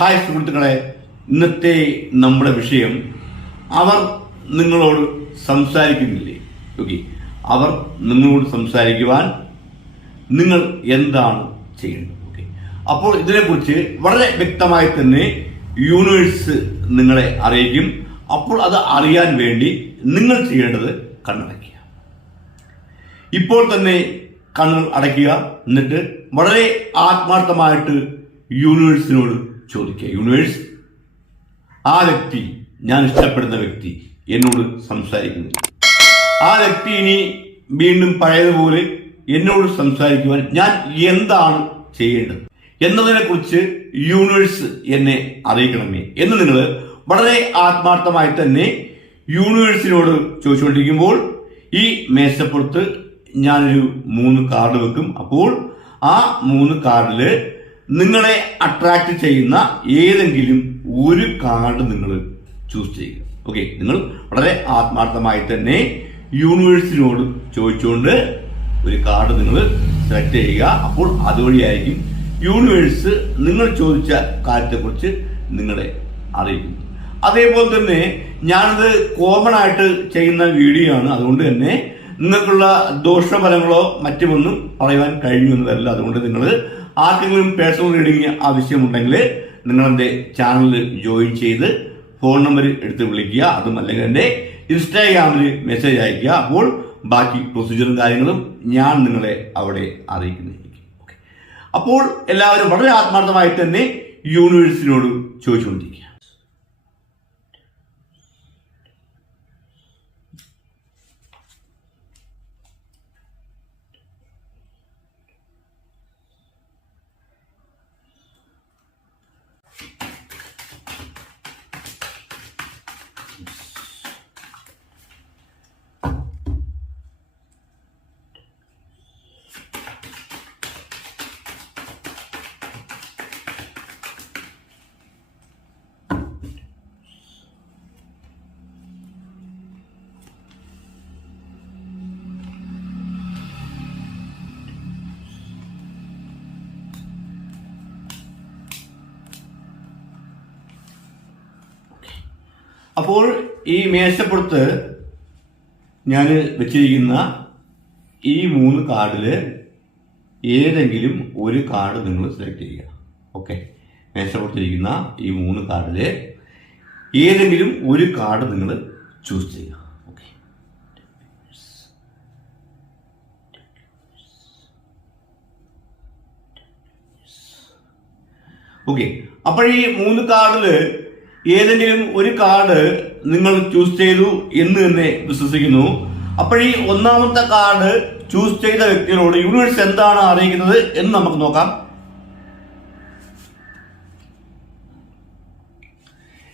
Hi സുഹൃത്തുക്കളെ ഇന്നത്തെ നമ്മുടെ വിഷയം അവർ നിങ്ങളോട് സംസാരിക്കുന്നില്ലേ? ഓക്കെ അവർ നിങ്ങളോട് സംസാരിക്കുവാൻ നിങ്ങൾ എന്താണ് ചെയ്യേണ്ടത്? ഓക്കെ അപ്പോൾ ഇതിനെക്കുറിച്ച് വളരെ വ്യക്തമായി തന്നെ യൂണിവേഴ്സ് നിങ്ങളെ അറിയിക്കും. അപ്പോൾ അത് അറിയാൻ വേണ്ടി നിങ്ങൾ ചെയ്യേണ്ടത് കണ്ണടയ്ക്കുക. ഇപ്പോൾ തന്നെ കണ്ണുകൾ അടയ്ക്കുക. എന്നിട്ട് വളരെ ആത്മാർത്ഥമായിട്ട് യൂണിവേഴ്സിനോട് ചോദിക്കുക. യൂണിവേഴ്സ് ആ വ്യക്തി ഞാൻ ഇഷ്ടപ്പെടുന്ന വ്യക്തി എന്നോട് സംസാരിക്കുന്നു. ആ വ്യക്തി ഇനി വീണ്ടും പഴയതുപോലെ എന്നോട് സംസാരിക്കുവാൻ ഞാൻ എന്താണ് ചെയ്യേണ്ടത്? എന്നതിനെക്കുറിച്ച് യൂണിവേഴ്സ് എന്നെ അറിയിക്കണമേ. എന്ന് നിങ്ങൾ വളരെ ആത്മാർത്ഥമായി തന്നെ യൂണിവേഴ്സിനോട് ചോദിച്ചുകൊണ്ടിരിക്കുമ്പോൾ ഈ മേശപ്പുറത്ത് ഞാനൊരു മൂന്ന് കാർഡ് വെക്കും. അപ്പോൾ ആ മൂന്ന് കാർഡിൽ നിങ്ങളെ അട്രാക്ട് ചെയ്യുന്ന ഏതെങ്കിലും ഒരു കാർഡ് നിങ്ങൾ ചൂസ് ചെയ്യുക. ഓക്കെ നിങ്ങൾ വളരെ ആത്മാർത്ഥമായി തന്നെ യൂണിവേഴ്സിനോട് ചോദിച്ചുകൊണ്ട് ഒരു കാർഡ് നിങ്ങൾ സെലക്ട് ചെയ്യുക. അപ്പോൾ അതുവഴിയായിരിക്കും യൂണിവേഴ്സ് നിങ്ങൾ ചോദിച്ച കാര്യത്തെക്കുറിച്ച് നിങ്ങളെ അറിയിക്കും അതേപോലെ തന്നെ ഞാനത് കോമൺ ആയിട്ട് ചെയ്യുന്ന വീഡിയോ ആണ്. അതുകൊണ്ട് തന്നെ നിങ്ങൾക്കുള്ള ദോഷഫലങ്ങളോ മറ്റുമൊന്നും പറയുവാൻ കഴിഞ്ഞു വരില്ല അതുകൊണ്ട് നിങ്ങൾ ആർക്കെങ്കിലും പേഴ്സണൽ റീഡിങ് ആവശ്യമുണ്ടെങ്കിൽ നിങ്ങൾ എന്റെ ചാനലിൽ ജോയിൻ ചെയ്ത് ഫോൺ നമ്പർ എടുത്ത് വിളിക്കുക. അതും അല്ലെങ്കിൽ എന്റെ ഇൻസ്റ്റാഗ്രാമിൽ മെസ്സേജ് അയക്കുക അപ്പോൾ ബാക്കി പ്രൊസീജിയറും കാര്യങ്ങളും ഞാൻ നിങ്ങളെ അവിടെ അറിയിക്കുന്നതായിരിക്കും ഓക്കെ അപ്പോൾ എല്ലാവരും വളരെ ആത്മാർത്ഥമായി തന്നെ യൂണിവേഴ്സിനോട് ചോദിച്ചുകൊണ്ടിരിക്കുക. അപ്പോൾ ഈ മേശപ്പുറത്ത് ഞാൻ വെച്ചിരിക്കുന്ന ഈ മൂന്ന് കാർഡിൽ ഏതെങ്കിലും ഒരു കാർഡ് നിങ്ങൾ സെലക്ട് ചെയ്യുക. ഓക്കെ? മേശപ്പുറത്തിരിക്കുന്ന ഈ മൂന്ന് കാർഡിൽ ഏതെങ്കിലും ഒരു കാർഡ് നിങ്ങൾ ചൂസ് ചെയ്യുക. ഓക്കെ? ഓക്കെ. അപ്പോൾ ഈ മൂന്ന് കാർഡിൽ ഏതെങ്കിലും ഒരു കാർഡ് നിങ്ങൾ ചൂസ് ചെയ്തു എന്ന് തന്നെ വിശ്വസിക്കുന്നു. അപ്പോൾ ഈ ഒന്നാമത്തെ കാർഡ് ചൂസ് ചെയ്ത വ്യക്തികളോട് യൂണിവേഴ്സ് എന്താണ് അറിയിക്കുന്നത് എന്ന് നമുക്ക് നോക്കാം.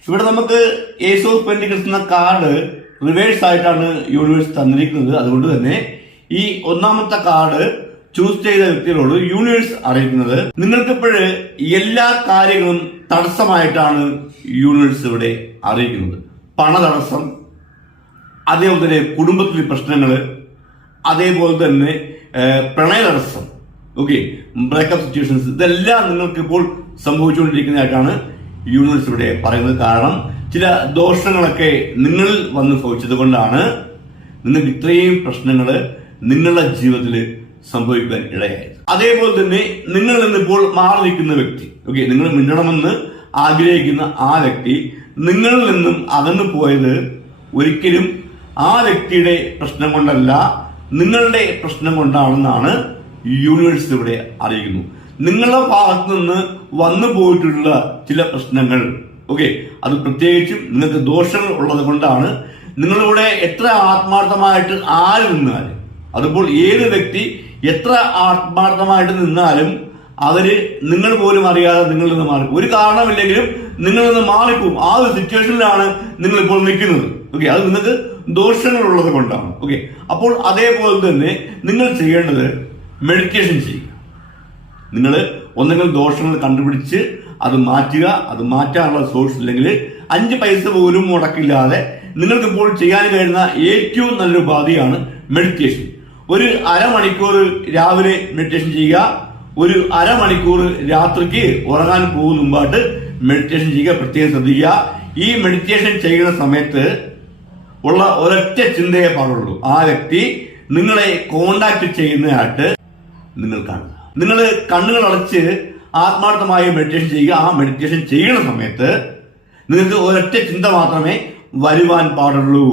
ഇവിടെ നമുക്ക് ഏസ് പെൻഡിക്കൽസ് എന്ന കാർഡ് റിവേഴ്സ് ആയിട്ടാണ് യൂണിവേഴ്സ് തന്നിരിക്കുന്നത്. അതുകൊണ്ട് തന്നെ ഈ ഒന്നാമത്തെ കാർഡ് ചൂസ് ചെയ്ത വ്യക്തികളോട് യൂണിവേഴ്സ് അറിയിക്കുന്നത്. നിങ്ങൾക്കിപ്പോഴ് എല്ലാ കാര്യങ്ങളും തടസ്സമായിട്ടാണ് യൂണിവേഴ്സ് ഇവിടെ അറിയിക്കുന്നത്. പണതടസ്സം അതേപോലെ തന്നെ കുടുംബത്തിലെ പ്രശ്നങ്ങൾ അതേപോലെ തന്നെ പ്രണയതടസ്സം പ്രണയ തടസ്സം ഓക്കെ ബ്രേക്കപ്പ് സിറ്റുവേഷൻസ് ഇതെല്ലാം നിങ്ങൾക്ക് ഇപ്പോൾ സംഭവിച്ചുകൊണ്ടിരിക്കുന്നതായിട്ടാണ് യൂണിവേഴ്സ് ഇവിടെ പറയുന്നത്. കാരണം ചില ദോഷങ്ങളൊക്കെ നിങ്ങളിൽ വന്ന് ഭവിച്ചത് കൊണ്ടാണ് നിങ്ങൾക്ക് ഇത്രയും പ്രശ്നങ്ങൾ നിങ്ങളുടെ ജീവിതത്തിൽ സംഭവിക്കാൻ ഇടയായത്. അതേപോലെ തന്നെ നിങ്ങൾ നിന്ന് ഇപ്പോൾ മാറി നിൽക്കുന്ന വ്യക്തി ഓക്കെ നിങ്ങൾ മിണ്ടണമെന്ന് ആഗ്രഹിക്കുന്ന ആ വ്യക്തി നിങ്ങളിൽ നിന്നും അകന്നു പോയത് ഒരിക്കലും ആ വ്യക്തിയുടെ പ്രശ്നം കൊണ്ടല്ല നിങ്ങളുടെ പ്രശ്നം കൊണ്ടാണെന്നാണ് യൂണിവേഴ്സ് ഇവിടെ അറിയിക്കുന്നു. നിങ്ങളുടെ ഭാഗത്തു നിന്ന് വന്നു പോയിട്ടുള്ള ചില പ്രശ്നങ്ങൾ ഓക്കെ അത് പ്രത്യേകിച്ചും നിങ്ങൾക്ക് ദോഷങ്ങൾ ഉള്ളത് കൊണ്ടാണ്. നിങ്ങളിവിടെ എത്ര ആത്മാർത്ഥമായിട്ട് ആര് നിന്നാലും അതിപ്പോൾ ഏത് വ്യക്തി എത്ര ആത്മാർത്ഥമായിട്ട് നിന്നാലും അവർ നിങ്ങൾ പോലും അറിയാതെ നിങ്ങളിൽ നിന്ന് മാറി ഒരു കാരണമില്ലെങ്കിലും നിങ്ങളിൽ നിന്ന് മാറിപ്പോവും. ആ ഒരു സിറ്റുവേഷനിലാണ് നിങ്ങൾ ഇപ്പോൾ നിൽക്കുന്നത്. ഓക്കെ അത് നിങ്ങൾക്ക് ദോഷങ്ങൾ ഉള്ളത് കൊണ്ടാണ്. ഓക്കെ അപ്പോൾ അതേപോലെ തന്നെ നിങ്ങൾ ചെയ്യേണ്ടത് മെഡിറ്റേഷൻ ചെയ്യുക. നിങ്ങൾ ഒന്നെങ്കിലും ദോഷങ്ങൾ കണ്ടുപിടിച്ച് അത് മാറ്റുക. അത് മാറ്റാനുള്ള സോഴ്സ് ഇല്ലെങ്കിൽ അഞ്ച് പൈസ പോലും മുടക്കില്ലാതെ നിങ്ങൾക്കിപ്പോൾ ചെയ്യാൻ കഴിയുന്ന ഏറ്റവും നല്ലൊരു ഉപാധിയാണ് മെഡിറ്റേഷൻ ഒരു അരമണിക്കൂർ രാവിലെ മെഡിറ്റേഷൻ ചെയ്യുക ഒരു അരമണിക്കൂർ രാത്രിക്ക് ഉറങ്ങാൻ പോകുന്ന മുമ്പായിട്ട് മെഡിറ്റേഷൻ ചെയ്യുക പ്രത്യേകം ശ്രദ്ധിക്കുക. ഈ മെഡിറ്റേഷൻ ചെയ്യുന്ന സമയത്ത് ഉള്ള ഒരൊറ്റ ചിന്തയെ പാടുള്ളൂ. ആ വ്യക്തി നിങ്ങളെ കോണ്ടാക്ട് ചെയ്യുന്നതായിട്ട് നിങ്ങൾ കാണുക. നിങ്ങൾ കണ്ണുകൾ അടച്ച് ആത്മാർത്ഥമായി മെഡിറ്റേഷൻ ചെയ്യുക. ആ മെഡിറ്റേഷൻ ചെയ്യുന്ന സമയത്ത് നിങ്ങൾക്ക് ഒരൊറ്റ ചിന്ത മാത്രമേ വരുവാൻ പാടുള്ളൂ.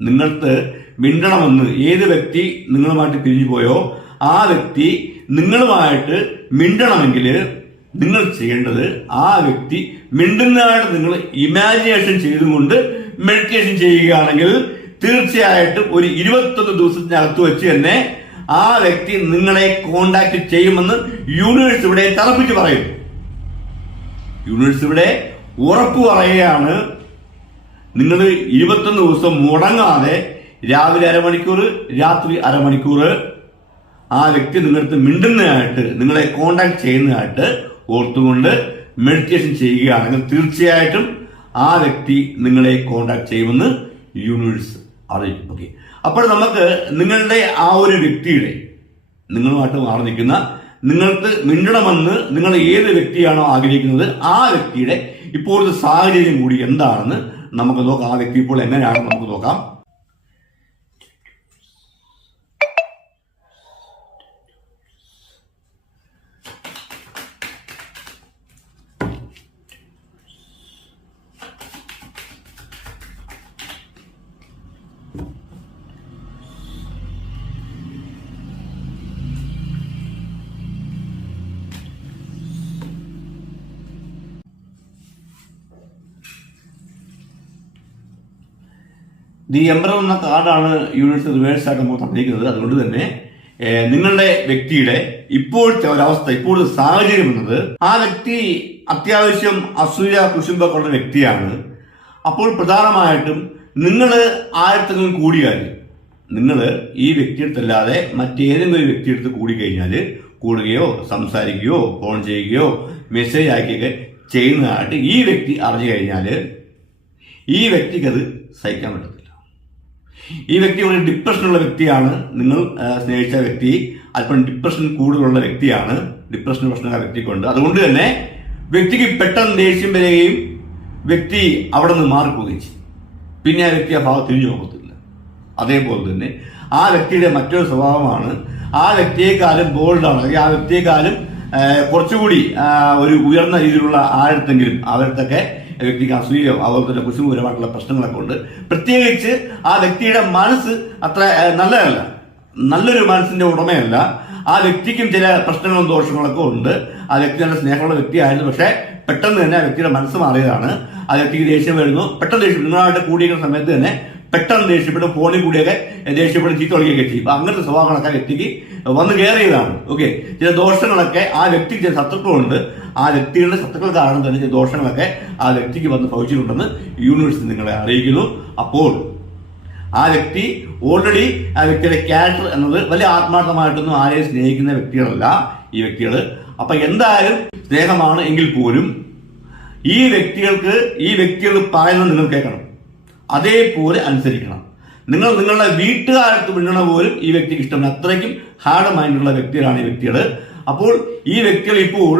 നിങ്ങൾക്ക് മിണ്ടണമെന്ന് ഏത് വ്യക്തി നിങ്ങളുമായിട്ട് പിരിഞ്ഞു പോയോ ആ വ്യക്തി നിങ്ങളുമായിട്ട് മിണ്ടണമെങ്കിൽ നിങ്ങൾ ചെയ്യേണ്ടത് ആ വ്യക്തി മിണ്ടുന്നതായിട്ട് നിങ്ങൾ ഇമാജിനേഷൻ ചെയ്തുകൊണ്ട് മെഡിറ്റേഷൻ ചെയ്യുകയാണെങ്കിൽ തീർച്ചയായിട്ടും ഒരു ഇരുപത്തൊന്ന് ദിവസത്തിനകത്ത് വെച്ച് തന്നെ ആ വ്യക്തി നിങ്ങളെ കോണ്ടാക്ട് ചെയ്യുമെന്ന് യൂണിവേഴ്സ് ഇവിടെ തറപ്പിച്ച് പറയും. യൂണിവേഴ്സ് ഇവിടെ ഉറപ്പ് പറയുകയാണ്. നിങ്ങൾ ഇരുപത്തൊന്ന് ദിവസം മുടങ്ങാതെ രാവിലെ അരമണിക്കൂർ രാത്രി അരമണിക്കൂർ ആ വ്യക്തി നിങ്ങളടുത്ത് മിണ്ടുന്നതായിട്ട് നിങ്ങളെ കോണ്ടാക്ട് ചെയ്യുന്നതായിട്ട് ഓർത്തുകൊണ്ട് മെഡിറ്റേഷൻ ചെയ്യുകയാണെങ്കിൽ തീർച്ചയായിട്ടും ആ വ്യക്തി നിങ്ങളെ കോണ്ടാക്ട് ചെയ്യുമെന്ന് യൂണിവേഴ്സ് അറിയിക്കും. ഓക്കെ അപ്പോൾ നമുക്ക് നിങ്ങളുടെ ആ ഒരു വ്യക്തിയുടെ നിങ്ങളുമായിട്ട് മാറി നിൽക്കുന്ന നിങ്ങൾക്ക് മിണ്ടണമെന്ന് നിങ്ങൾ ഏത് വ്യക്തിയാണോ ആഗ്രഹിക്കുന്നത് ആ വ്യക്തിയുടെ ഇപ്പോഴത്തെ സാഹചര്യം കൂടി എന്താണെന്ന് നമുക്ക് നോക്കാം. ആ വ്യക്തി ഇപ്പോൾ എങ്ങനെയാണെന്ന് നമുക്ക് നോക്കാം. ദി എംബറർ എന്ന കാർഡാണ് യൂണിവേഴ്സ് റിവേഴ്സ് ആയിട്ട് നമുക്ക് തന്നിരിക്കുന്നത്. അതുകൊണ്ട് തന്നെ നിങ്ങളുടെ വ്യക്തിയുടെ ഇപ്പോഴത്തെ ഒരവസ്ഥ ഇപ്പോഴത്തെ സാഹചര്യം എന്നത് ആ വ്യക്തി അത്യാവശ്യം അസൂയ കുശുമ്പൊക്കെ വ്യക്തിയാണ്. അപ്പോൾ പ്രധാനമായിട്ടും നിങ്ങൾ ആയിരത്തെങ്കിലും കൂടിയാൽ നിങ്ങൾ ഈ വ്യക്തിയെടുത്തല്ലാതെ മറ്റേതെങ്കിലും വ്യക്തിയെടുത്ത് കൂടിക്കഴിഞ്ഞാൽ കൂടുകയോ സംസാരിക്കുകയോ ഫോൺ ചെയ്യുകയോ മെസ്സേജ് അയക്കുകയൊക്കെ ചെയ്യുന്നതായിട്ട് ഈ വ്യക്തി അറിഞ്ഞു കഴിഞ്ഞാൽ ഈ വ്യക്തിക്കത് സഹിക്കാൻ പറ്റത്തില്ല. ഈ വ്യക്തി ഒരു ഡിപ്രഷനുള്ള വ്യക്തിയാണ്. നിങ്ങൾ സ്നേഹിച്ച വ്യക്തി അല്പം ഡിപ്രഷൻ കൂടുതലുള്ള വ്യക്തിയാണ്. ഡിപ്രഷൻ പ്രശ്നം ആ വ്യക്തിക്കുണ്ട്. അതുകൊണ്ട് തന്നെ വ്യക്തിക്ക് പെട്ടെന്ന് ദേഷ്യം വരികയും വ്യക്തി അവിടെ നിന്ന് മാറിപ്പോവുകയും ചെയ്യും. പിന്നെ ആ വ്യക്തി ആ ഭാഗം തിരിഞ്ഞു നോക്കത്തില്ല. അതേപോലെ തന്നെ ആ വ്യക്തിയുടെ മറ്റൊരു സ്വഭാവമാണ് ആ വ്യക്തിയെക്കാളും ബോൾഡാണ് അല്ലെങ്കിൽ ആ വ്യക്തിയെക്കാളും കുറച്ചുകൂടി ഒരു ഉയർന്ന രീതിയിലുള്ള ആഴത്തെങ്കിലും അവരത്തൊക്കെ വ്യക്തിക്ക് അസൂയോ അതുപോലെ കുശുപരമായിട്ടുള്ള പ്രശ്നങ്ങളൊക്കെ ഉണ്ട്. പ്രത്യേകിച്ച് ആ വ്യക്തിയുടെ മനസ്സ് അത്ര നല്ലതല്ല. നല്ലൊരു മനസ്സിന്റെ ഉടമയല്ല. ആ വ്യക്തിക്കും ചില പ്രശ്നങ്ങളും ദോഷങ്ങളൊക്കെ ഉണ്ട്. ആ വ്യക്തി നല്ല സ്നേഹമുള്ള വ്യക്തിയായിരുന്നു. പക്ഷേ പെട്ടെന്ന് തന്നെ ആ വ്യക്തിയുടെ മനസ്സ് മാറിയതാണ്. ആ വ്യക്തിക്ക് ദേഷ്യം വരുന്നു. പെട്ടെന്ന് ദേഷ്യം നിങ്ങളായിട്ട് കൂടിയിരിക്കുന്ന സമയത്ത് തന്നെ പെട്ടെന്ന് ദേഷ്യപ്പെട്ട് ഫോണിൽ കൂടിയൊക്കെ ദേഷ്യപ്പെട്ട് ചീത്ത കളിക്കുകയൊക്കെ ചെയ്യും. അപ്പൊ അങ്ങനത്തെ സ്വഭാവങ്ങളൊക്കെ വ്യക്തിക്ക് വന്ന് കയറിയതാണ്. ഓക്കെ? ചില ദോഷങ്ങളൊക്കെ ആ വ്യക്തിക്ക് ചില ശത്രുക്കളുണ്ട്. ആ വ്യക്തികളുടെ ശത്രുക്കൾ കാരണം തന്നെ ചില ദോഷങ്ങളൊക്കെ ആ വ്യക്തിക്ക് വന്ന് ഭവിച്ചിട്ടുണ്ടെന്ന് യൂണിവേഴ്സിറ്റി നിങ്ങളെ അറിയിക്കുന്നു. അപ്പോൾ ആ വ്യക്തി ഓൾറെഡി ആ വ്യക്തിയുടെ ക്യാരക്ടർ എന്നത് വലിയ ആത്മാർത്ഥമായിട്ടൊന്നും ആരെയും സ്നേഹിക്കുന്ന വ്യക്തികളല്ല ഈ വ്യക്തികൾ അപ്പൊ എന്തായാലും സ്നേഹമാണ് എങ്കിൽ പോലും ഈ വ്യക്തികൾക്ക് ഈ വ്യക്തികൾ പറയുന്നത് നിങ്ങൾ കേൾക്കണം. അതേപോലെ അനുസരിക്കണം. നിങ്ങൾ നിങ്ങളുടെ വീട്ടുകാരത്ത് മിണ്ടണ പോലും ഈ വ്യക്തിക്ക് ഇഷ്ടമല്ല. അത്രയ്ക്കും ഹാർഡ് മൈൻഡുള്ള വ്യക്തികളാണ് ഈ വ്യക്തികൾ. അപ്പോൾ ഈ വ്യക്തികൾ ഇപ്പോൾ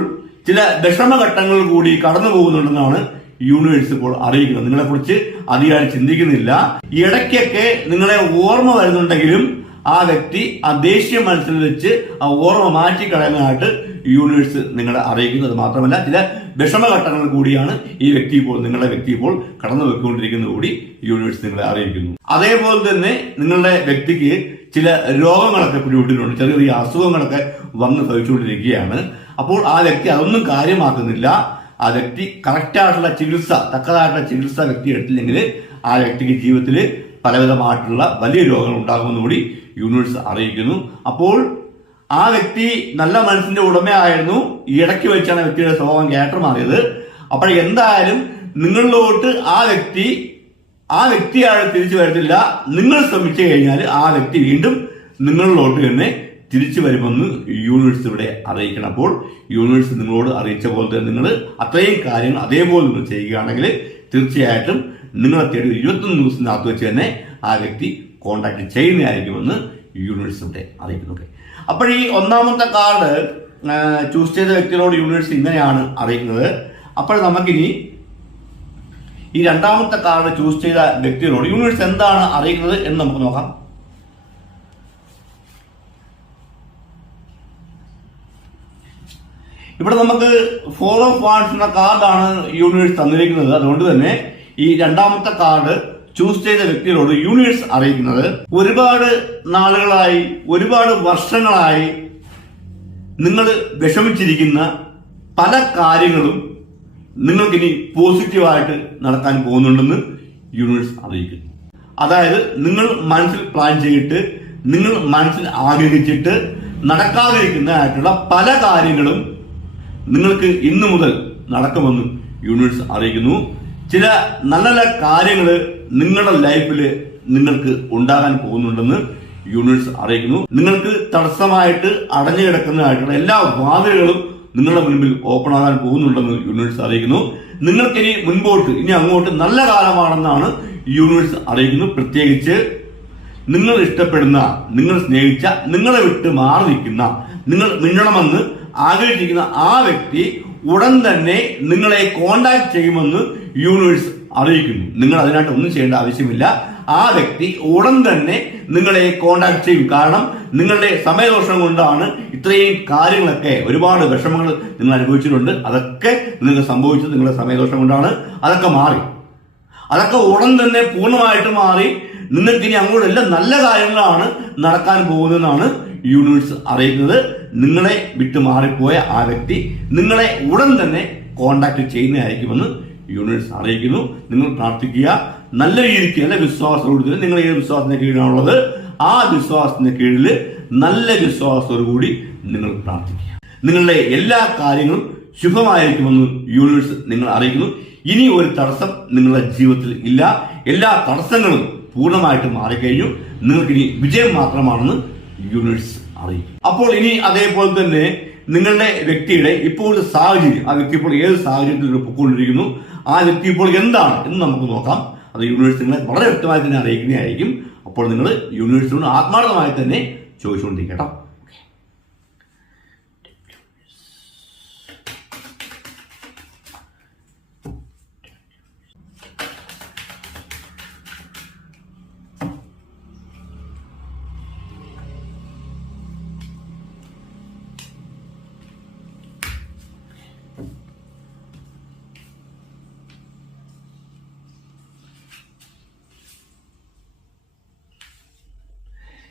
ചില വിഷമഘട്ടങ്ങൾ കൂടി കടന്നു പോകുന്നുണ്ടെന്നാണ് യൂണിവേഴ്സ് ഇപ്പോൾ അറിയിക്കുന്നത്. നിങ്ങളെ കുറിച്ച് അധികാരം ചിന്തിക്കുന്നില്ല. ഇടയ്ക്കൊക്കെ നിങ്ങളെ ഓർമ്മ വരുന്നുണ്ടെങ്കിലും ആ വ്യക്തി ആ ദേശീയ മനസ്സിൽ വെച്ച് ആ ഓർമ്മ മാറ്റിക്കളയാനായിട്ട് യൂണിവേഴ്സ് നിങ്ങളെ അറിയിക്കുന്നത് മാത്രമല്ല ചില വിഷമഘട്ടങ്ങൾ കൂടിയാണ് ഈ വ്യക്തി ഇപ്പോൾ നിങ്ങളുടെ വ്യക്തി ഇപ്പോൾ കടന്നു വെക്കൊണ്ടിരിക്കുന്നത് കൂടി യൂണിവേഴ്സ് നിങ്ങളെ അറിയിക്കുന്നു. അതേപോലെ തന്നെ നിങ്ങളുടെ വ്യക്തിക്ക് ചില രോഗങ്ങളൊക്കെ പിടിപെട്ടിട്ടുണ്ട് ചെറിയ ചെറിയ അസുഖങ്ങളൊക്കെ വന്ന് സഹിച്ചുകൊണ്ടിരിക്കുകയാണ്. അപ്പോൾ ആ വ്യക്തി അതൊന്നും കാര്യമാക്കുന്നില്ല. ആ വ്യക്തി കറക്റ്റായിട്ടുള്ള ചികിത്സ തക്കതായിട്ടുള്ള ചികിത്സ വ്യക്തി എടുത്തില്ലെങ്കിൽ ആ വ്യക്തിക്ക് ജീവിതത്തിൽ പലവിധമായിട്ടുള്ള വലിയ രോഗങ്ങൾ ഉണ്ടാകുമെന്ന് കൂടി യൂണിവേഴ്സ് അറിയിക്കുന്നു. അപ്പോൾ ആ വ്യക്തി നല്ല മനസ്സിന്റെ ഉടമയായിരുന്നു. ഇടയ്ക്ക് വെച്ചാണ് വ്യക്തിയുടെ സ്വഭാവം ക്യാരക്ടർ മാറിയത്. അപ്പോൾ എന്തായാലും നിങ്ങളിലോട്ട് ആ വ്യക്തി ആ വ്യക്തിയാണ് തിരിച്ചു വരത്തില്ല. നിങ്ങൾ ശ്രമിച്ചു കഴിഞ്ഞാൽ ആ വ്യക്തി വീണ്ടും നിങ്ങളിലോട്ട് തന്നെ തിരിച്ചു വരുമെന്ന് യൂണിവേഴ്സ് ഇവിടെ അറിയിക്കണം. അപ്പോൾ യൂണിവേഴ്സ് നിങ്ങളോട് അറിയിച്ച പോലെ തന്നെ നിങ്ങൾ അത്രയും കാര്യങ്ങൾ അതേപോലെ നിങ്ങൾ ചെയ്യുകയാണെങ്കിൽ തീർച്ചയായിട്ടും നിങ്ങളെ തേടി ഇരുപത്തൊന്ന് ദിവസത്തിനകത്ത് വെച്ച് തന്നെ ആ വ്യക്തി കോണ്ടാക്ട് ചെയ്യുന്നതായിരിക്കുമെന്ന് യൂണിവേഴ്സ് ഇവിടെ അറിയിക്കുന്നു Okay. അപ്പോൾ ഈ ഒന്നാമത്തെ കാർഡ് ചൂസ് ചെയ്ത വ്യക്തികളോട് യൂണിവേഴ്സ് ഇങ്ങനെയാണ് അറിയുന്നത്. അപ്പോൾ നമുക്കിനി ഈ രണ്ടാമത്തെ കാർഡ് ചൂസ് ചെയ്ത വ്യക്തികളോട് യൂണിവേഴ്സ് എന്താണ് അറിയിക്കുന്നത് എന്ന് നമുക്ക് നോക്കാം. ഇവിടെ നമുക്ക് ഫോർ ഓഫ് വാൺസ് എന്ന കാർഡാണ് യൂണിവേഴ്സ് തന്നിരിക്കുന്നത്. അതുകൊണ്ട് തന്നെ ഈ രണ്ടാമത്തെ കാർഡ് ചൂസ് ചെയ്ത വ്യക്തികളോട് യൂണിവേഴ്സ് അറിയിക്കുന്നത് ഒരുപാട് നാളുകളായി ഒരുപാട് വർഷങ്ങളായി നിങ്ങൾ വിഷമിച്ചിരിക്കുന്ന പല കാര്യങ്ങളും നിങ്ങൾക്കിനി പോസിറ്റീവായിട്ട് നടക്കാൻ പോകുന്നുണ്ടെന്ന് യൂണിവേഴ്സ് അറിയിക്കുന്നു. അതായത് നിങ്ങൾ മനസ്സിൽ പ്ലാൻ ചെയ്തിട്ട് നിങ്ങൾ മനസ്സിൽ ആഗ്രഹിച്ചിട്ട് നടക്കാതിരിക്കുന്നതായിട്ടുള്ള പല കാര്യങ്ങളും നിങ്ങൾക്ക് ഇന്നു മുതൽ നടക്കുമെന്നും യൂണിവേഴ്സ് അറിയിക്കുന്നു. ചില നല്ല നല്ല കാര്യങ്ങൾ നിങ്ങളുടെ ലൈഫിൽ നിങ്ങൾക്ക് ഉണ്ടാകാൻ പോകുന്നുണ്ടെന്ന് യൂണിവേഴ്സ് അറിയിക്കുന്നു. നിങ്ങൾക്ക് തടസ്സമായിട്ട് അടഞ്ഞു കിടക്കുന്നതായിട്ടുള്ള എല്ലാ വാതിലുകളും നിങ്ങളുടെ മുൻപിൽ ഓപ്പൺ ആകാൻ പോകുന്നുണ്ടെന്ന് യൂണിവേഴ്സ് അറിയിക്കുന്നു. നിങ്ങൾക്ക് ഇനി മുൻപോട്ട് ഇനി അങ്ങോട്ട് നല്ല കാലമാണെന്നാണ് യൂണിവേഴ്സ് അറിയിക്കുന്നു. പ്രത്യേകിച്ച് നിങ്ങൾ ഇഷ്ടപ്പെടുന്ന നിങ്ങൾ സ്നേഹിച്ച നിങ്ങളെ വിട്ട് മാറി നിൽക്കുന്ന നിങ്ങൾ മിന്നണമെന്ന് ആഗ്രഹിച്ചിരിക്കുന്ന ആ വ്യക്തി ഉടൻ തന്നെ നിങ്ങളെ കോണ്ടാക്ട് ചെയ്യുമെന്ന് യൂണിവേഴ്സ് അറിയിക്കുന്നു. നിങ്ങൾ അതിനായിട്ട് ഒന്നും ചെയ്യേണ്ട ആവശ്യമില്ല. ആ വ്യക്തി ഉടൻ തന്നെ നിങ്ങളെ കോണ്ടാക്ട് ചെയ്യും. കാരണം നിങ്ങളുടെ സമയദോഷം കൊണ്ടാണ് ഇത്രയും കാര്യങ്ങളൊക്കെ ഒരുപാട് വിഷമങ്ങൾ നിങ്ങൾ അനുഭവിച്ചിട്ടുണ്ട്. അതൊക്കെ നിങ്ങൾക്ക് സംഭവിച്ചത് നിങ്ങളുടെ സമയദോഷം കൊണ്ടാണ്. അതൊക്കെ മാറി. അതൊക്കെ ഉടൻ തന്നെ പൂർണമായിട്ട് മാറി. നിങ്ങൾക്ക് ഇനി അങ്ങോട്ടെല്ലാം നല്ല കാര്യങ്ങളാണ് നടക്കാൻ പോകുന്നതെന്നാണ് യൂണിവേഴ്സ് അറിയിക്കുന്നത്. നിങ്ങളെ വിട്ടു മാറിപ്പോയ ആ വ്യക്തി നിങ്ങളെ ഉടൻ തന്നെ കോണ്ടാക്ട് ചെയ്യുന്നതായിരിക്കുമെന്ന് യൂണിവേഴ്സ് അറിയിക്കുന്നു. നിങ്ങൾ പ്രാർത്ഥിക്കുക. നല്ല രീതിക്ക് നല്ല വിശ്വാസത്തോടുകൂടി നിങ്ങൾ ഏത് വിശ്വാസത്തിന് കീഴിലാണുള്ളത് ആ വിശ്വാസത്തിന് കീഴിൽ നല്ല വിശ്വാസത്തോടു കൂടി നിങ്ങൾ പ്രാർത്ഥിക്കുക. നിങ്ങളുടെ എല്ലാ കാര്യങ്ങളും ശുഭമായിരിക്കുമെന്ന് യൂണിവേഴ്സ് നിങ്ങൾ അറിയിക്കുന്നു. ഇനി ഒരു തടസ്സം നിങ്ങളുടെ ജീവിതത്തിൽ ഇല്ല. എല്ലാ തടസ്സങ്ങളും പൂർണമായിട്ട് മാറിക്കഴിഞ്ഞു. നിങ്ങൾക്ക് ഇനി വിജയം മാത്രമാണെന്ന് യൂണിവേഴ്സ് അറിയിക്കും അപ്പോൾ ഇനി അതേപോലെ തന്നെ നിങ്ങളുടെ വ്യക്തിയുടെ ഇപ്പോഴത്തെ സാഹചര്യം ആ വ്യക്തി ഇപ്പോൾ ഏത് സാഹചര്യത്തിൽ പൊയ്ക്കൊണ്ടിരിക്കുന്നു ആ വ്യക്തി ഇപ്പോൾ എന്താണ് എന്ന് നമുക്ക് നോക്കാം. അത് യൂണിവേഴ്സ് നിങ്ങളെ വളരെ വ്യക്തമായി തന്നെ അറിയിക്കുന്നതായിരിക്കും അപ്പോൾ നിങ്ങൾ യൂണിവേഴ്സിനോട് ആത്മാർത്ഥമായി തന്നെ ചോദിച്ചുകൊണ്ടിരിക്കട്ടോ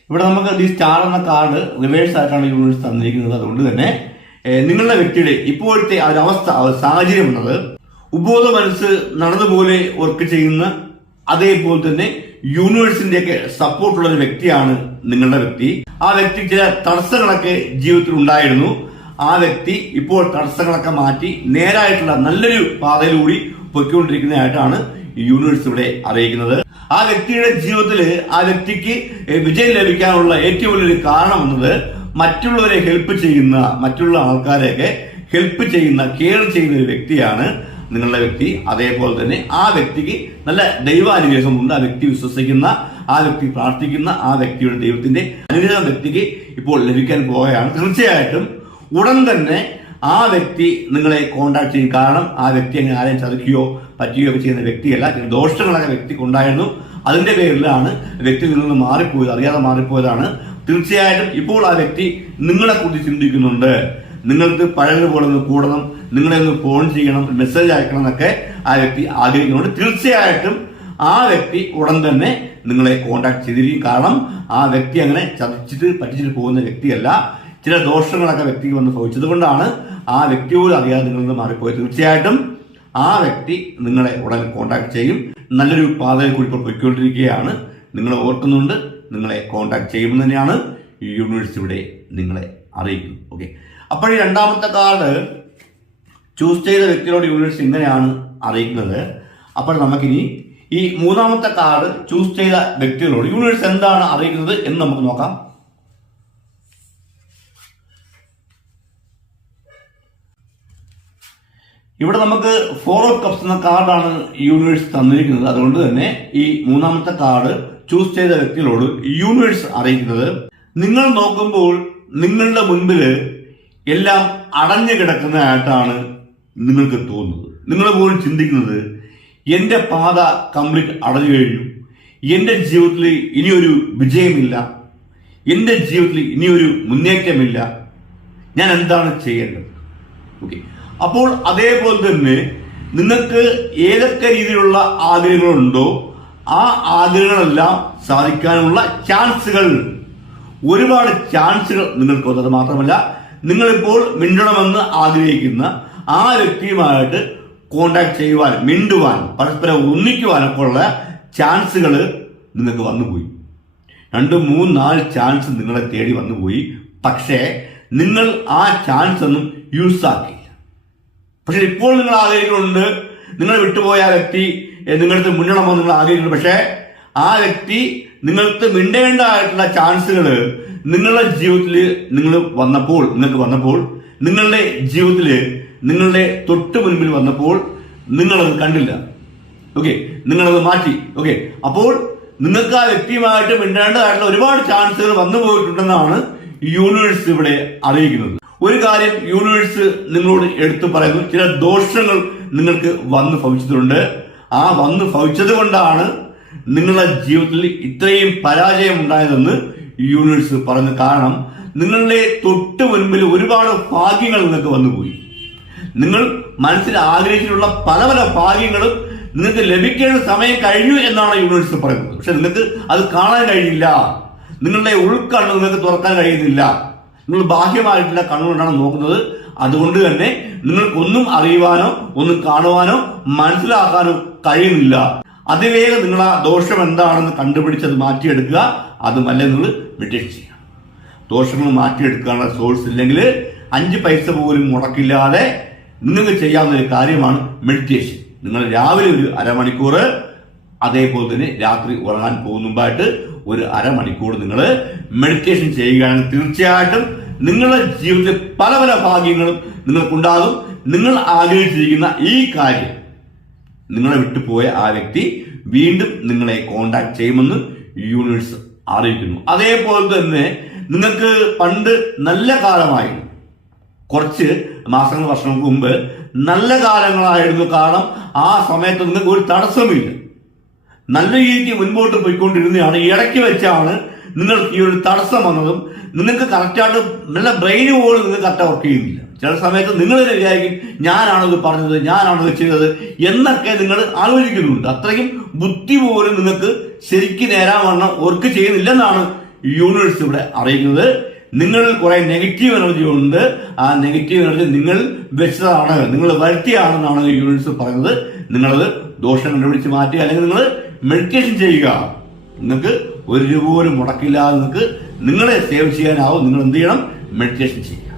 ഇവിടെ നമുക്ക് ഈ സ്റ്റാർ എന്ന കാർഡ് റിവേഴ്സ് ആയിട്ടാണ് യൂണിവേഴ്സ് തന്നിരിക്കുന്നത്. അതുകൊണ്ട് തന്നെ നിങ്ങളുടെ വ്യക്തിയുടെ ഇപ്പോഴത്തെ ആ ഒരു അവസ്ഥ സാഹചര്യം എന്നത് ഉപബോധ മനസ്സ് നടന്നുപോലെ വർക്ക് ചെയ്യുന്ന അതേപോലെ തന്നെ യൂണിവേഴ്സിന്റെ ഒക്കെ സപ്പോർട്ടുള്ള ഒരു വ്യക്തിയാണ് നിങ്ങളുടെ വ്യക്തി. ആ വ്യക്തി ചില തടസ്സങ്ങളൊക്കെ ജീവിതത്തിൽ ഉണ്ടായിരുന്നു. ആ വ്യക്തി ഇപ്പോൾ തടസ്സങ്ങളൊക്കെ മാറ്റി നേരായിട്ടുള്ള നല്ലൊരു പാതയിലൂടി പൊയ്ക്കൊണ്ടിരിക്കുന്നതായിട്ടാണ് യൂണിവേഴ്സ് ഇവിടെ അറിയിക്കുന്നത്. ആ വ്യക്തിയുടെ ജീവിതത്തിൽ ആ വ്യക്തിക്ക് വിജയം ലഭിക്കാനുള്ള ഏറ്റവും വലിയൊരു കാരണം എന്നത് മറ്റുള്ളവരെ ഹെൽപ്പ് ചെയ്യുന്ന മറ്റുള്ള ആൾക്കാരെയൊക്കെ ഹെൽപ്പ് ചെയ്യുന്ന കെയർ ചെയ്യുന്ന ഒരു വ്യക്തിയാണ് നിങ്ങളുടെ വ്യക്തി. അതേപോലെ തന്നെ ആ വ്യക്തിക്ക് നല്ല ദൈവാനുഗ്രഹമുണ്ട് ആ വ്യക്തി വിശ്വസിക്കുന്ന ആ വ്യക്തി പ്രാർത്ഥിക്കുന്ന ആ വ്യക്തിയുടെ ദൈവത്തിന്റെ അനുഗ്രഹം വ്യക്തിക്ക് ഇപ്പോൾ ലഭിക്കാൻ പോവുകയാണ്. തീർച്ചയായിട്ടും ഉടൻ തന്നെ ആ വ്യക്തി നിങ്ങളെ കോണ്ടാക്ട് ചെയ്യും. കാരണം ആ വ്യക്തി അങ്ങനെ ആരെയും ചതിക്കുകയോ പറ്റുകയോ ഒക്കെ ചെയ്യുന്ന വ്യക്തിയല്ല. ചില ദോഷങ്ങളൊക്കെ വ്യക്തിക്ക് ഉണ്ടായിരുന്നു. അതിന്റെ പേരിലാണ് വ്യക്തി നിങ്ങളിൽ നിന്ന് മാറിപ്പോയത് അറിയാതെ മാറിപ്പോയതാണ്. തീർച്ചയായിട്ടും ഇപ്പോൾ ആ വ്യക്തി നിങ്ങളെ കുറിച്ച് ചിന്തിക്കുന്നുണ്ട്. നിങ്ങൾക്ക് പഴയതുപോലെ ഒന്ന് കൂടണം നിങ്ങളെ ഒന്ന് ഫോൺ ചെയ്യണം മെസ്സേജ് അയക്കണം എന്നൊക്കെ ആ വ്യക്തി ആഗ്രഹിക്കുന്നുണ്ട്. തീർച്ചയായിട്ടും ആ വ്യക്തി ഉടൻ തന്നെ നിങ്ങളെ കോണ്ടാക്ട് ചെയ്തിരിക്കും. കാരണം ആ വ്യക്തി അങ്ങനെ ചതിച്ചിട്ട് പറ്റിച്ചിട്ട് പോകുന്ന വ്യക്തിയല്ല. ചില ദോഷങ്ങളൊക്കെ വ്യക്തിക്ക് വന്ന് ഭവിച്ചത് കൊണ്ടാണ് ആ വ്യക്തി പോലും അറിയാതെ നിന്ന് മാറിപ്പോയത്. തീർച്ചയായിട്ടും ആ വ്യക്തി നിങ്ങളെ ഉടൻ കോൺടാക്ട് ചെയ്യും. നല്ലൊരു പാതയിൽ കൂടി ഇപ്പോൾ പൊയ്ക്കൊണ്ടിരിക്കുകയാണ്. നിങ്ങളെ ഓർക്കുന്നുണ്ട്. നിങ്ങളെ കോൺടാക്ട് ചെയ്യുമെന്ന് തന്നെയാണ് യൂണിവേഴ്സ് ഇവിടെ നിങ്ങളെ അറിയിക്കുന്നത്. ഓക്കെ അപ്പോൾ ഈ രണ്ടാമത്തെ കാർഡ് ചൂസ് ചെയ്ത വ്യക്തിയോട് യൂണിവേഴ്സ് ഇങ്ങനെയാണ് അറിയിക്കുന്നത്. അപ്പോൾ നമുക്കിനി ഈ മൂന്നാമത്തെ കാർഡ് ചൂസ് ചെയ്ത വ്യക്തികളോട് യൂണിവേഴ്സ് എന്താണ് അറിയിക്കുന്നത് എന്ന് നമുക്ക് നോക്കാം. ഇവിടെ നമുക്ക് ഫോർ ഓഫ് കപ്സ് എന്ന കാർഡാണ് യൂണിവേഴ്സ് തന്നിരിക്കുന്നത്. അതുകൊണ്ട് തന്നെ ഈ മൂന്നാമത്തെ കാർഡ് ചൂസ് ചെയ്ത വ്യക്തികളോട് യൂണിവേഴ്സ് അറിയിക്കുന്നത് നിങ്ങൾ നോക്കുമ്പോൾ നിങ്ങളുടെ മുൻപിൽ എല്ലാം അടഞ്ഞു കിടക്കുന്നതായിട്ടാണ് നിങ്ങൾക്ക് തോന്നുന്നത്. നിങ്ങൾ പോലും ചിന്തിക്കുന്നത് എന്റെ പാത കംപ്ലീറ്റ് അടഞ്ഞു കഴിഞ്ഞു. എന്റെ ജീവിതത്തിൽ ഇനിയൊരു വിജയമില്ല. എന്റെ ജീവിതത്തിൽ ഇനിയൊരു മുന്നേറ്റമില്ല. ഞാൻ എന്താണ് ചെയ്യേണ്ടത്? ഓക്കെ അപ്പോൾ അതേപോലെ തന്നെ നിങ്ങൾക്ക് ഏതൊക്കെ രീതിയിലുള്ള ആഗ്രഹങ്ങളുണ്ടോ ആ ആഗ്രഹങ്ങളെല്ലാം സാധിക്കാനുള്ള ചാൻസുകൾ. ഒരുപാട് ചാൻസുകൾ നിങ്ങൾക്ക് അത് മാത്രമല്ല നിങ്ങളിപ്പോൾ മിണ്ടണമെന്ന് ആഗ്രഹിക്കുന്ന ആ വ്യക്തിയുമായിട്ട് കോണ്ടാക്ട് ചെയ്യുവാൻ മിണ്ടുവാൻ പരസ്പരം ഒന്നിക്കുവാനൊക്കെ ഉള്ള ചാൻസുകൾ നിങ്ങൾക്ക് വന്നുപോയി. രണ്ട് മൂന്ന് നാല് ചാൻസ് നിങ്ങളെ തേടി വന്നുപോയി. പക്ഷേ നിങ്ങൾ ആ ചാൻസ് ഒന്നും യൂസ് ആക്കിയില്ല. പക്ഷെ ഇപ്പോൾ നിങ്ങൾ ആഗ്രഹിക്കുന്നുണ്ട് നിങ്ങൾ വിട്ടുപോയ ആ വ്യക്തി നിങ്ങളുടെ നിങ്ങളടുത്ത് മുന്നണമെന്ന് നിങ്ങൾ ആഗ്രഹിക്കുന്നു പക്ഷേ ആ വ്യക്തി നിങ്ങൾക്ക് മിണ്ടേണ്ടതായിട്ടുള്ള ചാൻസുകൾ നിങ്ങളുടെ ജീവിതത്തിൽ നിങ്ങൾ വന്നപ്പോൾ നിങ്ങൾക്ക് വന്നപ്പോൾ നിങ്ങളുടെ ജീവിതത്തിൽ നിങ്ങളുടെ തൊട്ട് മുൻപിൽ വന്നപ്പോൾ നിങ്ങളത് കണ്ടില്ല. ഓക്കെ നിങ്ങളത് മാറ്റി. ഓക്കെ അപ്പോൾ നിങ്ങൾക്ക് ആ വ്യക്തിയുമായിട്ട് മിണ്ടേണ്ടതായിട്ടുള്ള ഒരുപാട് ചാൻസുകൾ വന്നു പോയിട്ടുണ്ടെന്നാണ് യൂണിവേഴ്സ് ഇവിടെ അറിയിക്കുന്നത്. ഒരു കാര്യം യൂണിവേഴ്സ് നിങ്ങളോട് എടുത്തു പറയുന്നു. ചില ദോഷങ്ങൾ നിങ്ങൾക്ക് വന്ന് ഭവിച്ചിട്ടുണ്ട്. ആ വന്ന് ഭവിച്ചത് കൊണ്ടാണ് നിങ്ങളുടെ ജീവിതത്തിൽ ഇത്രയും പരാജയം ഉണ്ടായതെന്ന് യൂണിവേഴ്സ് പറഞ്ഞു കാരണം നിങ്ങളുടെ തൊട്ട് മുൻപിൽ ഒരുപാട് ഭാഗ്യങ്ങൾ നിങ്ങൾക്ക് വന്നുപോയി നിങ്ങൾ മനസ്സിൽ ആഗ്രഹിച്ചിട്ടുള്ള പല പല ഭാഗ്യങ്ങളും നിങ്ങൾക്ക് ലഭിക്കേണ്ട സമയം കഴിഞ്ഞു എന്നാണ് യൂണിവേഴ്സ് പറയുന്നത്. പക്ഷെ നിങ്ങൾക്ക് അത് കാണാൻ കഴിയില്ല. നിങ്ങളുടെ ഉൾക്കണ്ണ് നിങ്ങൾക്ക് തുറക്കാൻ കഴിയുന്നില്ല. നിങ്ങൾ ബാഹ്യമായിട്ടുള്ള കണ്ണുകൊണ്ടാണ് നോക്കുന്നത്. അതുകൊണ്ട് തന്നെ നിങ്ങൾക്കൊന്നും അറിയുവാനോ ഒന്നും കാണുവാനോ മനസ്സിലാക്കാനോ കഴിയുന്നില്ല. അതിവേഗം നിങ്ങൾ ആ ദോഷം എന്താണെന്ന് കണ്ടുപിടിച്ചത് മാറ്റിയെടുക്കുക. അതുമല്ല നിങ്ങൾ മെഡിറ്റേഷൻ ചെയ്യുക ദോഷങ്ങൾ മാറ്റിയെടുക്കാനുള്ള സോഴ്സ് ഇല്ലെങ്കിൽ അഞ്ച് പൈസ പോലും മുടക്കില്ലാതെ നിങ്ങൾക്ക് ചെയ്യാവുന്ന ഒരു കാര്യമാണ് മെഡിറ്റേഷൻ. നിങ്ങൾ രാവിലെ ഒരു അരമണിക്കൂർ അതേപോലെ തന്നെ രാത്രി ഉറങ്ങാൻ പോകുന്ന മുമ്പായിട്ട് ഒരു അരമണിക്കൂർ നിങ്ങൾ മെഡിറ്റേഷൻ ചെയ്യുകയാണെങ്കിൽ തീർച്ചയായിട്ടും നിങ്ങളുടെ ജീവിതത്തിൽ പല പല ഭാഗ്യങ്ങളും നിങ്ങൾക്കുണ്ടാകും. നിങ്ങൾ ആഗ്രഹിച്ചിരിക്കുന്ന ഈ കാര്യം നിങ്ങളെ വിട്ടുപോയ ആ വ്യക്തി വീണ്ടും നിങ്ങളെ കോണ്ടാക്ട് ചെയ്യുമെന്ന് യൂണിവേഴ്സ് അറിയിക്കുന്നു. അതേപോലെ തന്നെ നിങ്ങൾക്ക് പണ്ട് നല്ല കാലമായിരുന്നു. കുറച്ച് മാസങ്ങൾ വർഷങ്ങൾക്ക് മുമ്പ് നല്ല കാലങ്ങളായിരുന്നു. കാരണം ആ സമയത്ത് നിങ്ങൾക്ക് ഒരു തടസ്സമില്ല നല്ല രീതിക്ക് മുൻപോട്ട് പോയിക്കൊണ്ടിരുന്നതാണ് ഇടയ്ക്ക് വെച്ചാണ് നിങ്ങൾക്ക് ഈ ഒരു തടസ്സം വന്നതും നിങ്ങൾക്ക് കറക്റ്റായിട്ട് നല്ല ബ്രെയിൻ പോലും നിങ്ങൾക്ക് കറക്റ്റ് വർക്ക് ചെയ്യുന്നില്ല. ചില സമയത്ത് നിങ്ങൾ വിചാരിക്കും ഞാനാണത് പറഞ്ഞത് ഞാനാണത് ചെയ്തത് എന്നൊക്കെ നിങ്ങൾ ആലോചിക്കുന്നുണ്ട്. അത്രയും ബുദ്ധി പോലും നിങ്ങൾക്ക് ശരിക്ക് നേരാവണ്ണം വർക്ക് ചെയ്യുന്നില്ലെന്നാണ് യൂണിവേഴ്സ് ഇവിടെ അറിയുന്നത് നിങ്ങളിൽ കുറെ നെഗറ്റീവ് എനർജി ഉണ്ട്. ആ നെഗറ്റീവ് എനർജി നിങ്ങൾ വെച്ചതാണ്. നിങ്ങൾ വരുത്തിയാണെന്നാണ് യൂണിവേഴ്സ് പറയുന്നത്. നിങ്ങളത് ദോഷം കണ്ടുപിടിച്ച് മാറ്റുക. അല്ലെങ്കിൽ നിങ്ങൾ മെഡിറ്റേഷൻ ചെയ്യുക. നിങ്ങൾക്ക് ഒരു രൂപ പോലും മുടക്കില്ലാതെ നിങ്ങൾക്ക് നിങ്ങളെ സേവ് ചെയ്യാനാവും. നിങ്ങൾ എന്ത് ചെയ്യണം? മെഡിറ്റേഷൻ ചെയ്യുക.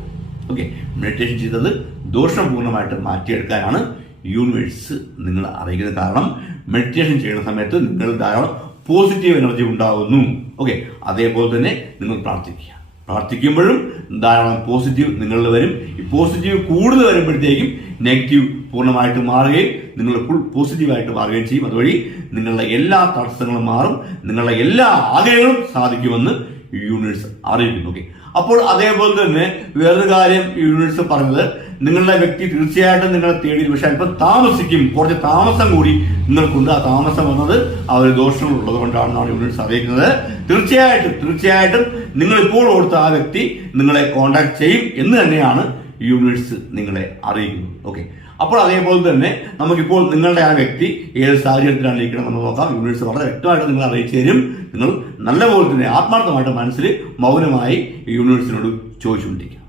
ഓക്കെ മെഡിറ്റേഷൻ ചെയ്തത് ദോഷം പൂർണമായിട്ട് മാറ്റിയെടുക്കാനാണ് യൂണിവേഴ്സ് നിങ്ങൾ അറിയിക്കുന്നത്. കാരണം മെഡിറ്റേഷൻ ചെയ്യുന്ന സമയത്ത് നിങ്ങൾ ധാരാളം പോസിറ്റീവ് എനർജി ഉണ്ടാകുന്നു ഓക്കെ അതേപോലെ തന്നെ നിങ്ങൾ പ്രാർത്ഥിക്കുക. പ്രാർത്ഥിക്കുമ്പോഴും ധാരാളം പോസിറ്റീവ് നിങ്ങളിൽ വരും. ഈ പോസിറ്റീവ് കൂടുതൽ വരുമ്പോഴത്തേക്കും നെഗറ്റീവ് പൂർണമായിട്ട് മാറുകയും നിങ്ങൾ ഫുൾ പോസിറ്റീവായിട്ട് മാറുകയും ചെയ്യും. അതുവഴി നിങ്ങളുടെ എല്ലാ തടസ്സങ്ങളും മാറും. നിങ്ങളുടെ എല്ലാ ആഗ്രഹങ്ങളും സാധിക്കുമെന്ന് യൂണിവേഴ്സ് അറിയിക്കുന്നു. ഓക്കെ അപ്പോൾ അതേപോലെ തന്നെ വേറൊരു കാര്യം യൂണിവേഴ്സ് പറഞ്ഞത്. നിങ്ങളുടെ വ്യക്തി തീർച്ചയായിട്ടും നിങ്ങളെ തേടി പക്ഷെ അല്പം താമസിക്കും. കുറച്ച് താമസം കൂടി നിങ്ങൾക്കുണ്ട്. ആ താമസം വന്നത് ആ ഒരു ദോഷങ്ങൾ ഉള്ളത് കൊണ്ടാണെന്നാണ് യൂണിവേഴ്സ് അറിയിക്കുന്നത്. തീർച്ചയായിട്ടും തീർച്ചയായിട്ടും നിങ്ങൾ ഇപ്പോൾ ഓർത്ത ആ വ്യക്തി നിങ്ങളെ കോണ്ടാക്ട് ചെയ്യും എന്ന് തന്നെയാണ് യൂണിവേഴ്സ് നിങ്ങളെ അറിയിക്കുന്നത്. ഓക്കെ അപ്പോൾ അതേപോലെ തന്നെ നമുക്കിപ്പോൾ നിങ്ങളുടെ ആ വ്യക്തി ഏത് സാഹചര്യത്തിലാണ് ഇരിക്കണം എന്ന് നോക്കാം. യൂണിവേഴ്സ് വളരെ വ്യക്തമായിട്ട് നിങ്ങളെ അറിയിച്ചു തരും. നിങ്ങൾ നല്ലപോലെ തന്നെ ആത്മാർത്ഥമായിട്ട് മനസ്സിൽ മൗനമായി യൂണിവേഴ്സിനോട് ചോദിച്ചുകൊണ്ടിരിക്കുക.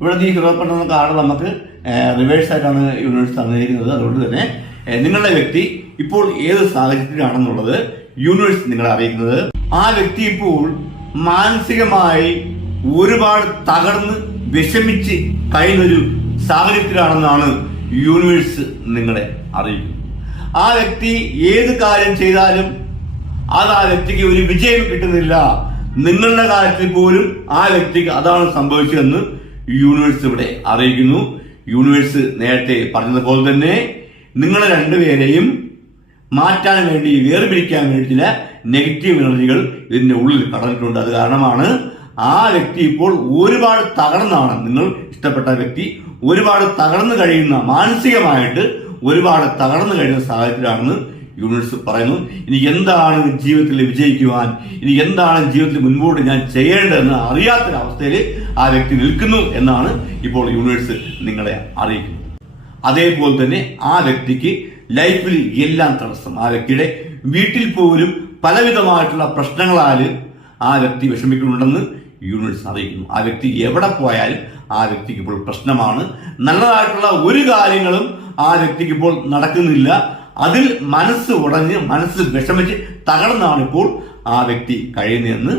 ഇവിടുത്തെ ഈ ഹീറോ പണ്ട് നമുക്ക് കാർഡ് നമുക്ക് റിവേഴ്സ് ആയിട്ടാണ് യൂണിവേഴ്സ് തന്നിരിക്കുന്നത്. അതുകൊണ്ട് തന്നെ നിങ്ങളുടെ വ്യക്തി ഇപ്പോൾ ഏത് സാഹചര്യത്തിലാണെന്നുള്ളത് യൂണിവേഴ്സ് നിങ്ങളെ അറിയിക്കുന്നത്. ആ വ്യക്തി ഇപ്പോൾ മാനസികമായി ഒരുപാട് തകർന്ന് വിഷമിച്ച് കഴിയുന്നൊരു സാഹചര്യത്തിലാണെന്നാണ് യൂണിവേഴ്സ് നിങ്ങളെ അറിയിക്കുന്നത്. ആ വ്യക്തി ഏത് കാര്യം ചെയ്താലും അത് ആ വ്യക്തിക്ക് ഒരു വിജയം കിട്ടുന്നില്ല. നിങ്ങളുടെ കാര്യത്തിൽ പോലും ആ വ്യക്തിക്ക് അതാണ് സംഭവിച്ചതെന്ന് യൂണിവേഴ്സ് ഇവിടെ അറിയിക്കുന്നു. യൂണിവേഴ്സ് നേരത്തെ പറഞ്ഞതുപോലെ തന്നെ നിങ്ങൾ രണ്ടുപേരെയും മാറ്റാൻ വേണ്ടി വേർപിരിക്കാൻ വേണ്ടി ചില നെഗറ്റീവ് എനർജികൾ ഇതിന്റെ ഉള്ളിൽ കടന്നിട്ടുണ്ട്. അത് കാരണമാണ് ആ വ്യക്തി ഇപ്പോൾ ഒരുപാട് തകർന്നാണ്. നിങ്ങൾ ഇഷ്ടപ്പെട്ട വ്യക്തി ഒരുപാട് തകർന്നു കഴിയുന്ന മാനസികമായിട്ട് ഒരുപാട് തകർന്നു കഴിയുന്ന സാഹചര്യത്തിലാണെന്ന് യൂണിവേഴ്സ് പറയുന്നു. ഇനി എന്താണ് ജീവിതത്തിൽ വിജയിക്കുവാൻ ഇനി എന്താണ് ജീവിതത്തിൽ മുൻപോട്ട് ഞാൻ ചെയ്യേണ്ടതെന്ന് അറിയാത്തൊരവസ്ഥയിൽ ആ വ്യക്തി നിൽക്കുന്നു എന്നാണ് ഇപ്പോൾ യൂണിവേഴ്സ് നിങ്ങളെ അറിയിക്കുന്നത്. അതേപോലെ തന്നെ ആ വ്യക്തിക്ക് ലൈഫിൽ എല്ലാം തടസ്സം. ആ വ്യക്തിയുടെ വീട്ടിൽ പോലും പലവിധമായിട്ടുള്ള പ്രശ്നങ്ങളാൽ ആ വ്യക്തി വിഷമിക്കുന്നുണ്ടെന്ന് യൂണിവേഴ്സ് അറിയിക്കുന്നു. ആ വ്യക്തി എവിടെ പോയാലും ആ വ്യക്തിക്ക് ഇപ്പോൾ പ്രശ്നമാണ്. നല്ലതായിട്ടുള്ള ഒരു കാര്യങ്ങളും ആ വ്യക്തിക്ക് ഇപ്പോൾ നടക്കുന്നില്ല. അതിൽ മനസ്സ് ഉടഞ്ഞ് മനസ്സ് വിഷമിച്ച് തകർന്നാണ് ഇപ്പോൾ ആ വ്യക്തി കഴിയുന്നതെന്ന്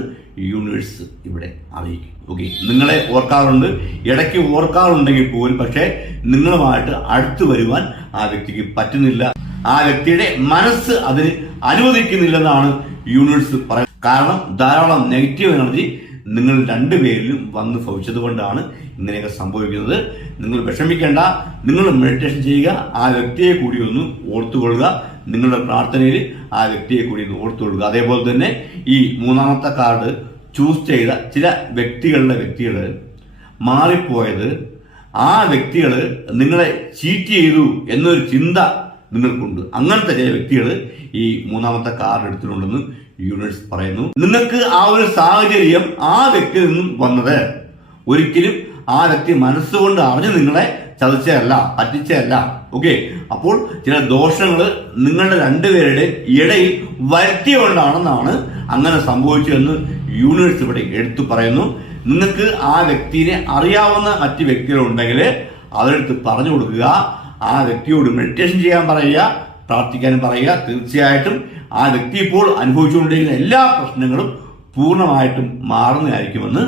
യൂണിവേഴ്സ് ഇവിടെ അറിയിക്കും ഓക്കെ. നിങ്ങളെ ഓർക്കാറുണ്ട്. ഇടയ്ക്ക് ഓർക്കാറുണ്ടെങ്കിൽ പോലും പക്ഷേ നിങ്ങളുമായിട്ട് അടുത്തു വരുവാൻ ആ വ്യക്തിക്ക് പറ്റുന്നില്ല. ആ വ്യക്തിയുടെ മനസ്സ് അതിന് അനുവദിക്കുന്നില്ലെന്നാണ് യൂണിവേഴ്സ് പറയുന്നത്. കാരണം ധാരാളം നെഗറ്റീവ് എനർജി നിങ്ങൾ രണ്ടുപേരിലും വന്ന് ഭവിച്ചത് കൊണ്ടാണ് ഇങ്ങനെയൊക്കെ സംഭവിക്കുന്നത്. നിങ്ങൾ വിഷമിക്കേണ്ട. നിങ്ങൾ മെഡിറ്റേഷൻ ചെയ്യുക. ആ വ്യക്തിയെ കൂടി ഒന്ന് ഓർത്തുകൊള്ളുക. നിങ്ങളുടെ പ്രാർത്ഥനയിൽ ആ വ്യക്തിയെ കൂടി ഒന്ന് ഓർത്തുകൊള്ളുക. അതേപോലെ തന്നെ ഈ മൂന്നാമത്തെ കാർഡ് ചൂസ് ചെയ്ത ചില വ്യക്തികളുടെ വ്യക്തികൾ മാറിപ്പോയത് ആ വ്യക്തികൾ നിങ്ങളെ ചീറ്റ് ചെയ്തു എന്നൊരു ചിന്ത നിങ്ങൾക്കുണ്ട്. അങ്ങനത്തെ ചില വ്യക്തികൾ ഈ മൂന്നാമത്തെ കാർഡ് എടുത്തിട്ടുണ്ടെന്ന് യൂണിവേഴ്സ് പറയുന്നു. നിങ്ങൾക്ക് ആ ഒരു സാഹചര്യം ആ വ്യക്തിയിൽ നിന്നും വന്നത് ഒരിക്കലും ആ വ്യക്തി മനസ്സുകൊണ്ട് അറിഞ്ഞ് നിങ്ങളെ ചതച്ചതല്ല പറ്റിച്ചതല്ല. ഓക്കെ അപ്പോൾ ചില ദോഷങ്ങൾ നിങ്ങളുടെ രണ്ടുപേരുടെ ഇടയിൽ വരുത്തിയുകൊണ്ടാണെന്നാണ് അങ്ങനെ സംഭവിച്ചതെന്ന് യൂണിവേഴ്സ് ഇവിടെ എടുത്തു പറയുന്നു. നിങ്ങൾക്ക് ആ വ്യക്തിയെ അറിയാവുന്ന മറ്റ് വ്യക്തികളുണ്ടെങ്കിൽ അവരെടുത്ത് പറഞ്ഞു കൊടുക്കുക. ആ വ്യക്തിയോട് മെഡിറ്റേഷൻ ചെയ്യാൻ പറയുക പ്രാർത്ഥിക്കാനും പറയുക. തീർച്ചയായിട്ടും ആ വ്യക്തി ഇപ്പോൾ അനുഭവിച്ചുകൊണ്ടിരിക്കുന്ന എല്ലാ പ്രശ്നങ്ങളും പൂർണമായിട്ടും മാറുന്നതായിരിക്കുമെന്ന്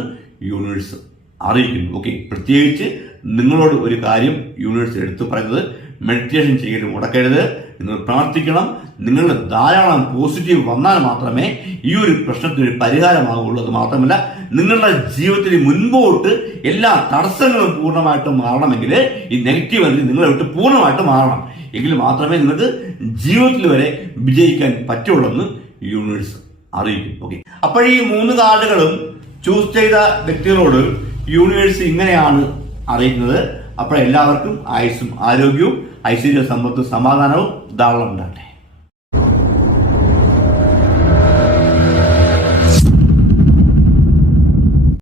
യൂണിവേഴ്സ് അറിയിക്കുന്നു. ഓക്കെ പ്രത്യേകിച്ച് നിങ്ങളോട് ഒരു കാര്യം യൂണിവേഴ്സ് എടുത്തു പറയുന്നത് മെഡിറ്റേഷൻ ചെയ്യലും മുടക്കരുത്. നിങ്ങൾ പ്രാർത്ഥിക്കണം. നിങ്ങളുടെ ധാരാളം പോസിറ്റീവ് വന്നാൽ മാത്രമേ ഈ ഒരു പ്രശ്നത്തിന് പരിഹാരമാകുള്ളൂ അത് മാത്രമല്ല നിങ്ങളുടെ ജീവിതത്തിൽ മുൻപോട്ട് എല്ലാ തടസ്സങ്ങളും പൂർണമായിട്ടും മാറണമെങ്കിൽ ഈ നെഗറ്റീവ് എനർജി നിങ്ങളെ വിട്ട് പൂർണമായിട്ട് മാറണം. എങ്കിൽ മാത്രമേ നിങ്ങൾക്ക് ജീവിതത്തിൽ വരെ വിജയിക്കാൻ പറ്റുള്ളൂ എന്ന് യൂണിവേഴ്സ് അറിയിക്കും. ഓക്കെ അപ്പോൾ ഈ മൂന്ന് കാർഡുകളും ചൂസ് ചെയ്ത വ്യക്തികളോട് യൂണിവേഴ്സ് ഇങ്ങനെയാണ് അറിയിക്കുന്നത് അപ്പോൾ എല്ലാവർക്കും ആയുസ്സും ആരോഗ്യവും ఐసీజీ సంబంధ సమాధానం దారుణంగా ఉండాలి.